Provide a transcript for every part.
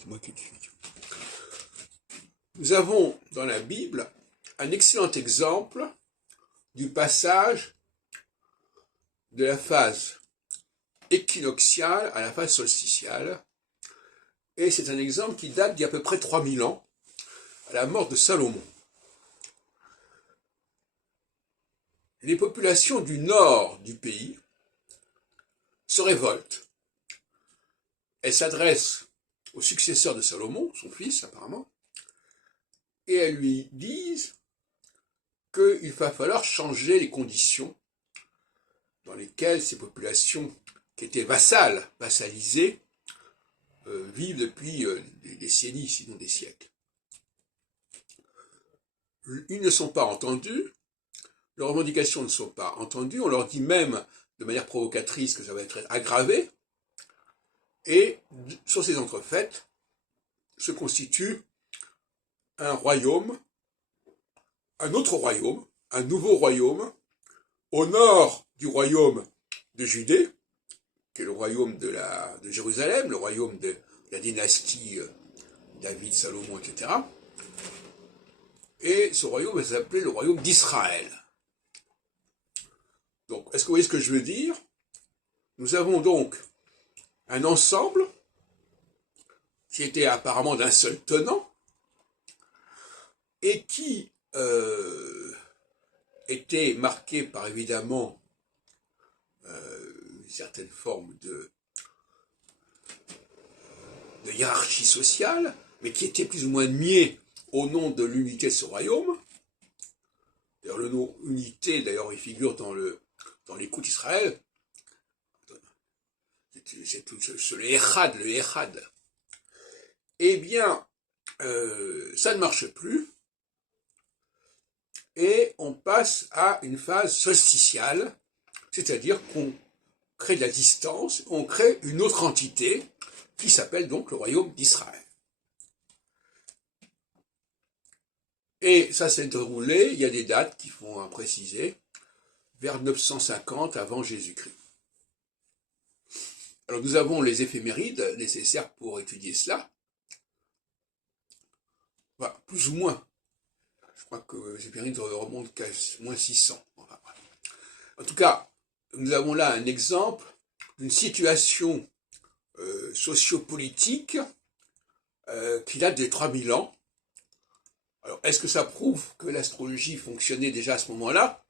C'est moi qui explique. Nous avons dans la Bible un excellent exemple du passage de la phase équinoxiale à la phase solsticiale. Et c'est un exemple qui date d'il y a à peu près 3000 ans, à la mort de Salomon. Les populations du nord du pays se révoltent. Elles s'adressent au successeur de Salomon, son fils apparemment, et elles lui disent qu'il va falloir changer les conditions dans lesquelles ces populations qui étaient vassalisées, vivent depuis des décennies, sinon des siècles. Ils ne sont pas entendus, leurs revendications ne sont pas entendues, on leur dit même de manière provocatrice que ça va être aggravé, et sur ces entrefaites se constitue un royaume, un autre royaume, un nouveau royaume, au nord du royaume de Judée, qui est le royaume de Jérusalem, le royaume de la dynastie David, Salomon, etc. Et ce royaume va s'appeler le royaume d'Israël. Donc, est-ce que vous voyez ce que je veux dire? Nous avons donc un ensemble qui était apparemment d'un seul tenant et qui était marqué par évidemment une certaine forme de hiérarchie sociale, mais qui était plus ou moins nié au nom de l'unité de ce royaume. D'ailleurs, le nom unité, d'ailleurs, il figure dans l'écoute d'Israël. C'est tout le Echad. Eh bien, ça ne marche plus, et on passe à une phase solsticiale, c'est-à-dire qu'on crée de la distance, on crée une autre entité qui s'appelle donc le royaume d'Israël. Et ça s'est déroulé, il y a des dates qui font préciser, vers 950 avant Jésus-Christ. Alors nous avons les éphémérides nécessaires pour étudier cela. Voilà, plus ou moins. Je crois que les éphémérides remontent qu'à moins 600. En tout cas, nous avons là un exemple d'une situation sociopolitique qui date des 3000 ans. Alors, est-ce que ça prouve que l'astrologie fonctionnait déjà à ce moment-là?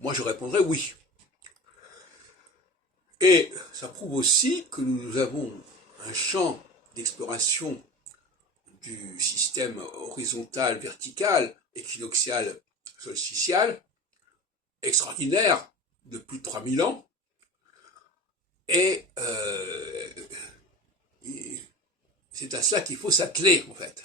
Moi, je répondrais oui. Et ça prouve aussi que nous avons un champ d'exploration du système horizontal, vertical, équinoxial, solsticial, extraordinaire, de plus de 3000 ans, et c'est à cela qu'il faut s'atteler, en fait.